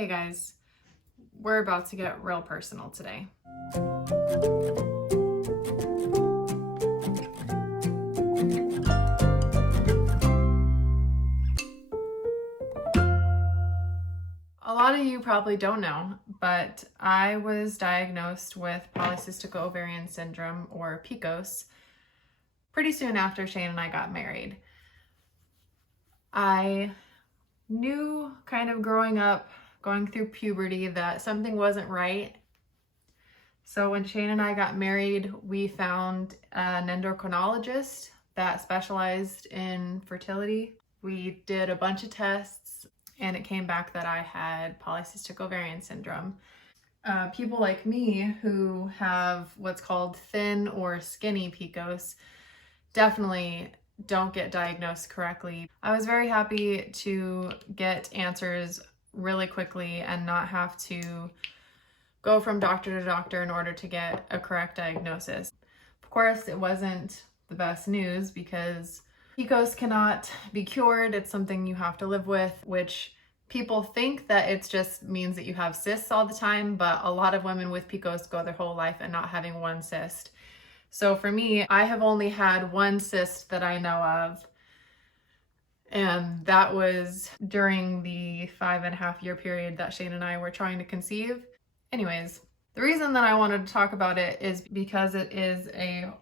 Hey guys, we're about to get real personal today. A lot of you probably don't know, but I was diagnosed with polycystic ovarian syndrome, or Pcos, pretty soon after Shane and I got married. I knew kind of growing up, going through puberty, that something wasn't right. So when Shane and I got married, we found an endocrinologist that specialized in fertility. We did a bunch of tests and it came back that I had polycystic ovarian syndrome. People like me who have what's called thin or skinny Pcos definitely don't get diagnosed correctly. I was very happy to get answers really quickly and not have to go from doctor to doctor in order to get a correct diagnosis. Of course, it wasn't the best news because Pcos cannot be cured. It's something you have to live with, which people think that it just means that you have cysts all the time, but a lot of women with Pcos go their whole life and not having one cyst. So for me, I have only had one cyst that I know of, and that was during the 5.5-year period that Shane and I were trying to conceive. Anyways, the reason that I wanted to talk about it is because it is a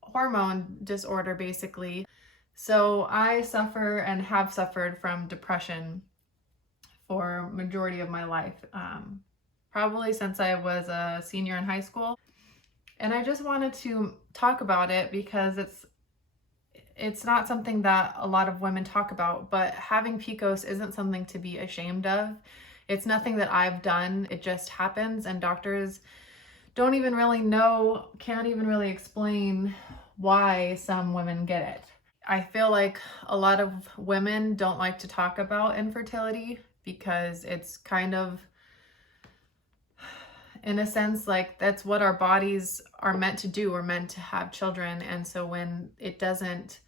hormone disorder, basically. So I suffer and have suffered from depression for majority of my life, probably since I was a senior in high school. And I just wanted to talk about it because it's not something that a lot of women talk about, but having Pcos isn't something to be ashamed of. It's nothing that I've done. It just happens, and doctors don't even really know, can't even really explain why some women get it. I feel like a lot of women don't like to talk about infertility because it's kind of, in a sense, like that's what our bodies are meant to do. We're meant to have children. And so when it doesn't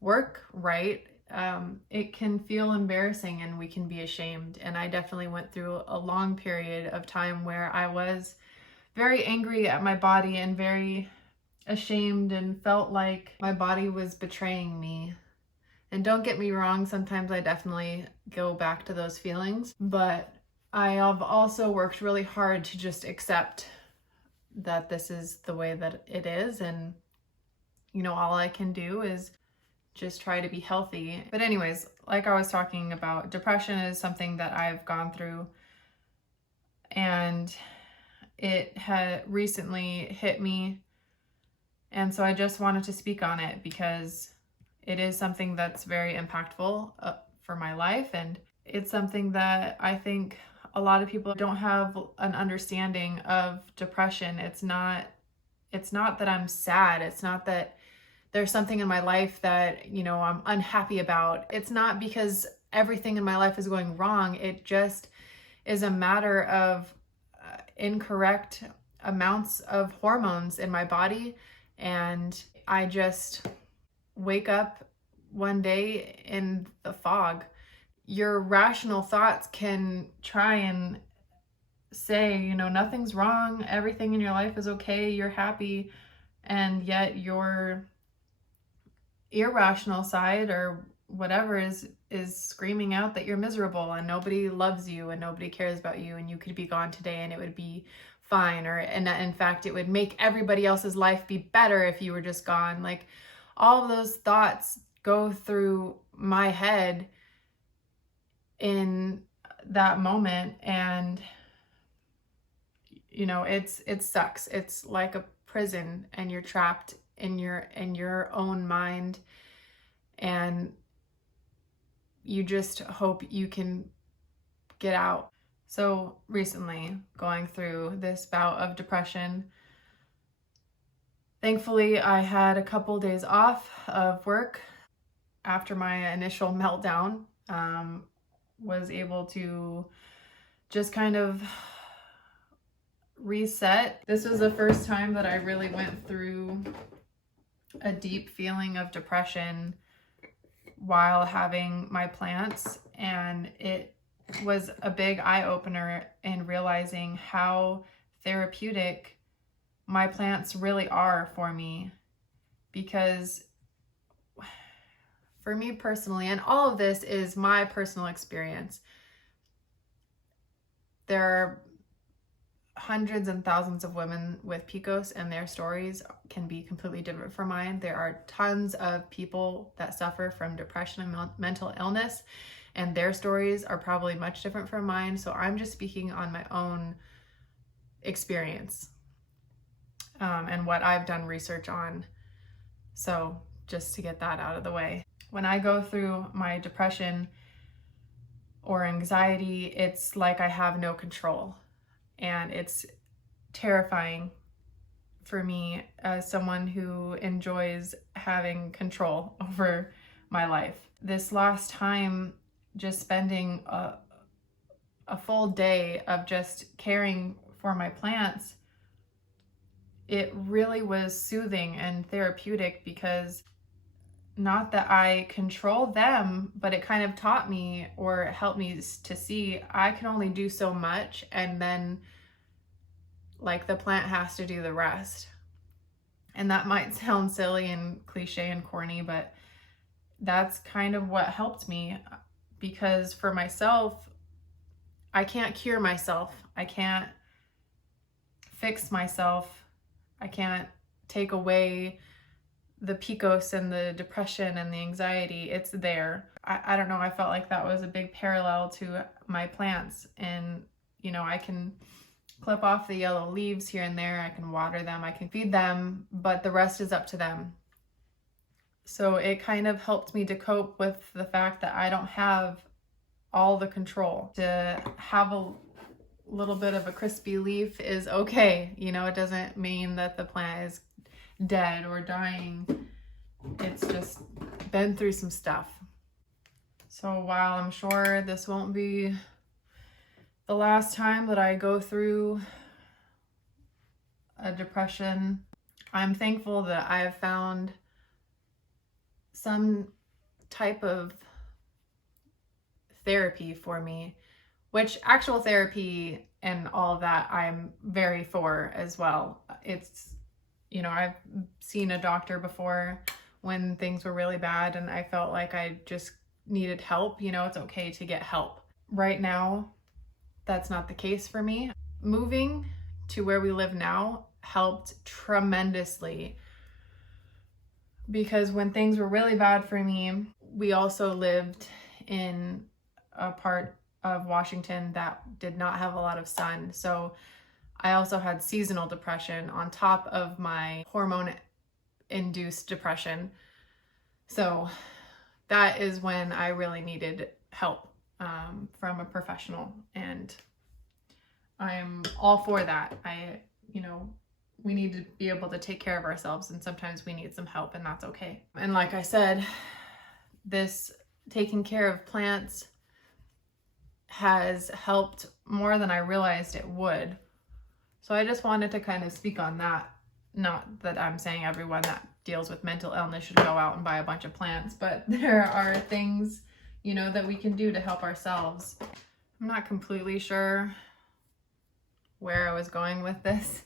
work right, it can feel embarrassing and we can be ashamed. And I definitely went through a long period of time where I was very angry at my body and very ashamed and felt like my body was betraying me. And don't get me wrong, sometimes I definitely go back to those feelings, but I have also worked really hard to just accept that this is the way that it is. And, all I can do is just try to be healthy. But anyways, like I was talking about, depression is something that I've gone through, and it had recently hit me. And so I just wanted to speak on it because it is something that's very impactful for my life. And it's something that I think a lot of people don't have an understanding of depression. It's not that I'm sad. It's not that there's something in my life that, I'm unhappy about. It's not because everything in my life is going wrong. It just is a matter of incorrect amounts of hormones in my body. And I just wake up one day in the fog. Your rational thoughts can try and say, nothing's wrong, everything in your life is okay, you're happy, and yet your irrational side or whatever is screaming out that you're miserable and nobody loves you and nobody cares about you, and you could be gone today and it would be fine, and in fact it would make everybody else's life be better if you were just gone. Like, all of those thoughts go through my head in that moment, and it sucks. It's like a prison, and you're trapped in your own mind, and you just hope you can get out. So recently, going through this bout of depression, thankfully I had a couple days off of work after my initial meltdown. Was able to just kind of reset. This was the first time that I really went through a deep feeling of depression while having my plants, and it was a big eye-opener in realizing how therapeutic my plants really are for me. Because for me personally, and all of this is my personal experience, there are hundreds and thousands of women with Pcos, and their stories can be completely different from mine. There are tons of people that suffer from depression and mental illness, and their stories are probably much different from mine. So I'm just speaking on my own experience and what I've done research on. So just to get that out of the way. When I go through my depression or anxiety, it's like I have no control. And it's terrifying for me as someone who enjoys having control over my life. This last time, just spending a full day of just caring for my plants, it really was soothing and therapeutic, because not that I control them, but it kind of taught me or helped me to see I can only do so much, and then like the plant has to do the rest. And that might sound silly and cliche and corny, but that's kind of what helped me, because for myself, I can't cure myself. I can't fix myself. I can't take away the Pcos and the depression and the anxiety. It's there. I don't know. I felt like that was a big parallel to my plants. And, you know, I can clip off the yellow leaves here and there. I can water them. I can feed them, but the rest is up to them. So it kind of helped me to cope with the fact that I don't have all the control. To have a little bit of a crispy leaf is okay. You know, it doesn't mean that the plant is dead or dying. It's just been through some stuff. So while I'm sure this won't be the last time that I go through a depression, I'm thankful that I have found some type of therapy for me, which actual therapy and all of that I'm very for as well. It's, you know, I've seen a doctor before when things were really bad and I felt like I just needed help. You know, it's okay to get help. Right now, that's not the case for me. Moving to where we live now helped tremendously, because when things were really bad for me, we also lived in a part of Washington that did not have a lot of sun. So I also had seasonal depression on top of my hormone-induced depression. So that is when I really needed help from a professional, and I'm all for that. We need to be able to take care of ourselves, and sometimes we need some help, and that's okay. And like I said, this taking care of plants has helped more than I realized it would. So I just wanted to kind of speak on that. Not that I'm saying everyone that deals with mental illness should go out and buy a bunch of plants, but there are things, you know, that we can do to help ourselves. I'm not completely sure where I was going with this.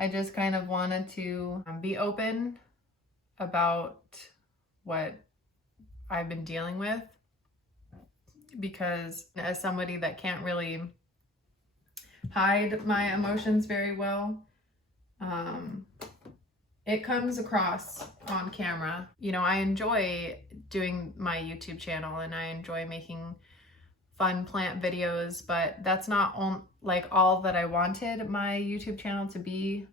I just kind of wanted to be open about what I've been dealing with, because as somebody that can't really hide my emotions very well, it comes across on camera. You know, I enjoy doing my YouTube channel and I enjoy making fun plant videos, but that's not all that I wanted my YouTube channel to be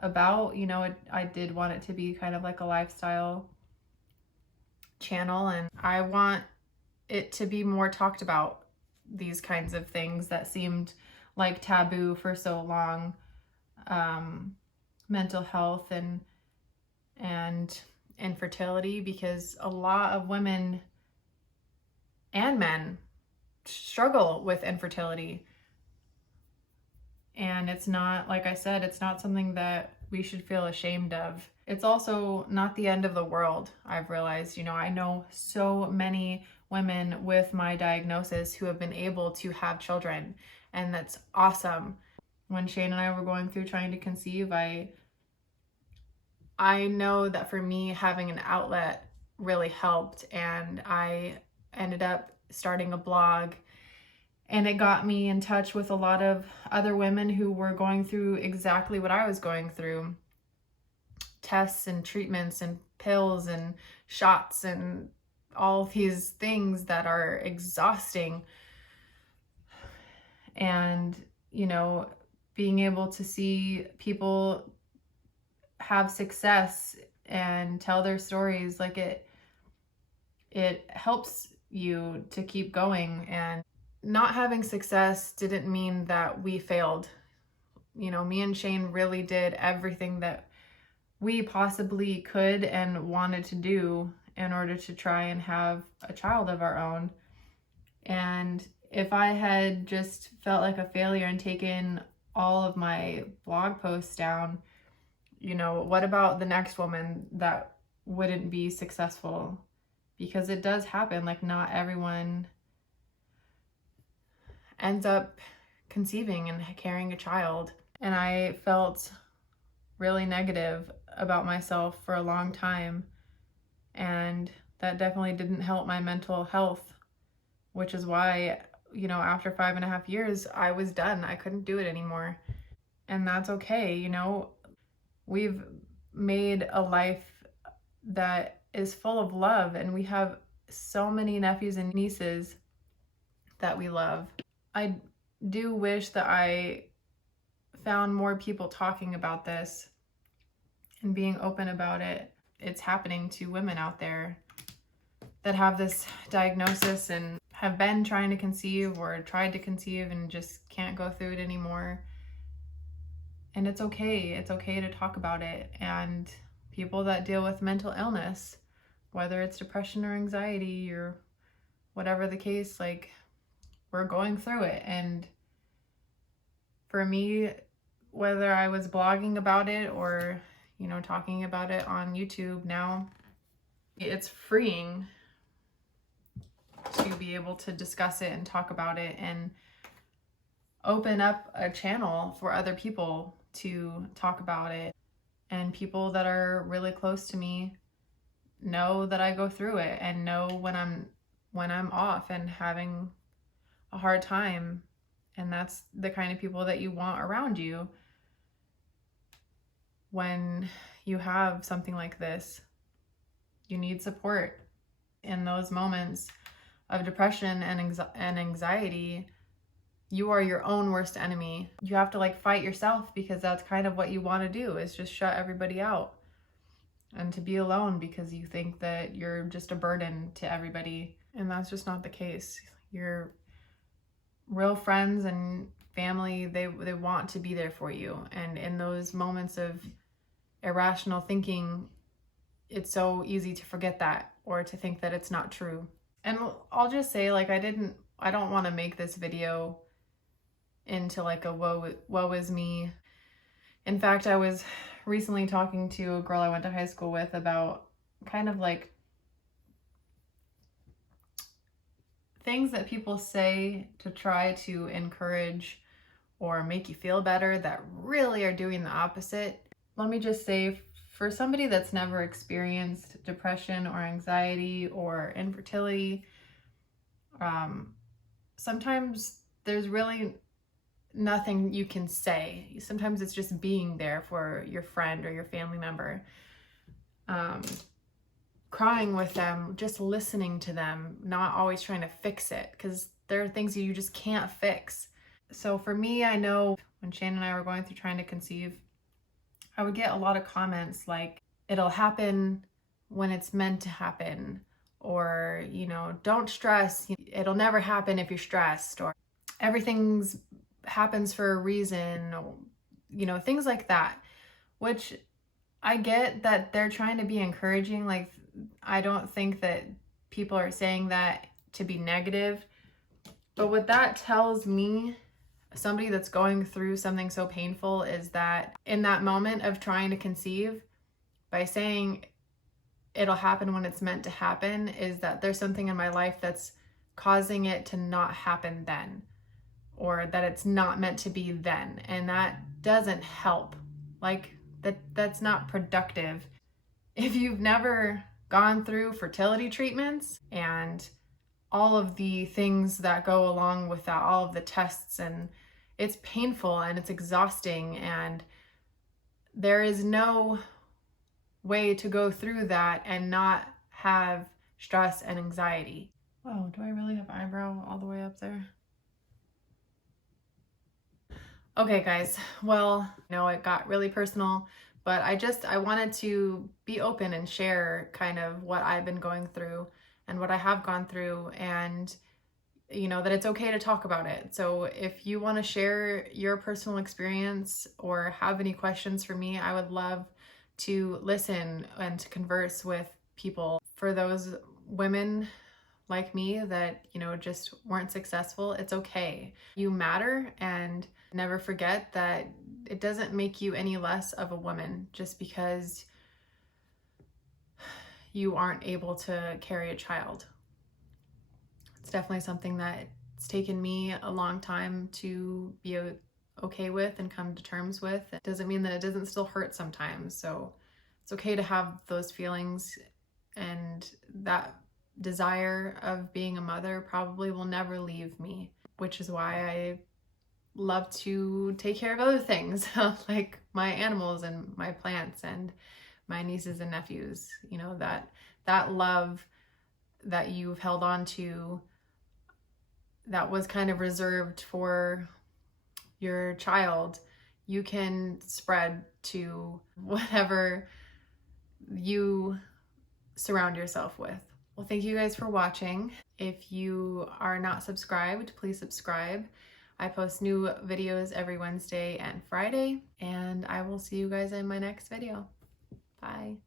about. You know, I did want it to be kind of like a lifestyle channel, and I want it to be more talked about, these kinds of things that seemed like taboo for so long. Mental health and infertility, because a lot of women and men struggle with infertility. And it's not, like I said, it's not something that we should feel ashamed of. It's also not the end of the world, I've realized. You know, I know so many women with my diagnosis who have been able to have children, and that's awesome. When Shane and I were going through trying to conceive, I know that for me, having an outlet really helped, and I ended up starting a blog, and it got me in touch with a lot of other women who were going through exactly what I was going through. Tests and treatments and pills and shots and all these things that are exhausting. And, you know, being able to see people have success and tell their stories, like it helps you to keep going. And not having success didn't mean that we failed. You know, me and Shane really did everything that we possibly could and wanted to do in order to try and have a child of our own. And if I had just felt like a failure and taken all of my blog posts down, you know, what about the next woman that wouldn't be successful? Because it does happen. Like, not everyone ends up conceiving and carrying a child. And I felt really negative about myself for a long time, and that definitely didn't help my mental health, which is why, you know, after 5.5 years, I was done. I couldn't do it anymore. And that's okay. You know, we've made a life that is full of love, and we have so many nephews and nieces that we love. I do wish that I found more people talking about this and being open about it. It's happening to women out there that have this diagnosis and have been trying to conceive or tried to conceive and just can't go through it anymore. And it's okay. It's okay to talk about it. And people that deal with mental illness, whether it's depression or anxiety or whatever the case, like, we're going through it. And for me, whether I was blogging about it or, you know, talking about it on YouTube now, it's freeing to be able to discuss it and talk about it and open up a channel for other people to talk about it. And people that are really close to me know that I go through it and know when I'm off and having a hard time. And that's the kind of people that you want around you when you have something like this. You need support in those moments of depression and anxiety. You are your own worst enemy. You have to like fight yourself, because that's kind of what you want to do, is just shut everybody out and to be alone because you think that you're just a burden to everybody. And that's just not the case. Your real friends and family, they want to be there for you. And in those moments of irrational thinking, it's so easy to forget that or to think that it's not true. And I'll just say, like, I don't want to make this video into like a woe is me. In fact, I was recently talking to a girl I went to high school with about kind of like things that people say to try to encourage or make you feel better that really are doing the opposite. Let me just say, for somebody that's never experienced depression or anxiety or infertility, sometimes there's really nothing you can say. Sometimes it's just being there for your friend or your family member, crying with them, just listening to them, not always trying to fix it, because there are things that you just can't fix. So for me, I know when Shane and I were going through trying to conceive, I would get a lot of comments like, it'll happen when it's meant to happen, or, you know, don't stress, it'll never happen if you're stressed, or everything's happens for a reason, or, you know, things like that, which I get that they're trying to be encouraging. Like, I don't think that people are saying that to be negative, but what that tells me, somebody that's going through something so painful, is that in that moment of trying to conceive, by saying it'll happen when it's meant to happen is that there's something in my life that's causing it to not happen then, or that it's not meant to be then, and that doesn't help. Like that's not productive. If you've never gone through fertility treatments and all of the things that go along with that, all of the tests, and it's painful and it's exhausting, and there is no way to go through that and not have stress and anxiety. Whoa, do I really have eyebrow all the way up there? Okay, guys, well, it got really personal, but I wanted to be open and share kind of what I've been going through and what I have gone through, and that it's okay to talk about it. So if you want to share your personal experience or have any questions for me, I would love to listen and to converse with people. For those women like me that, just weren't successful, it's okay. You matter, and never forget that it doesn't make you any less of a woman just because you aren't able to carry a child. It's definitely something that it's taken me a long time to be okay with and come to terms with. It doesn't mean that it doesn't still hurt sometimes. So it's okay to have those feelings, and that desire of being a mother probably will never leave me, which is why I love to take care of other things like my animals and my plants and my nieces and nephews. That love that you've held on to, that was kind of reserved for your child, you can spread to whatever you surround yourself with. Well, thank you guys for watching. If you are not subscribed, please subscribe. I post new videos every Wednesday and Friday, and I will see you guys in my next video. Bye.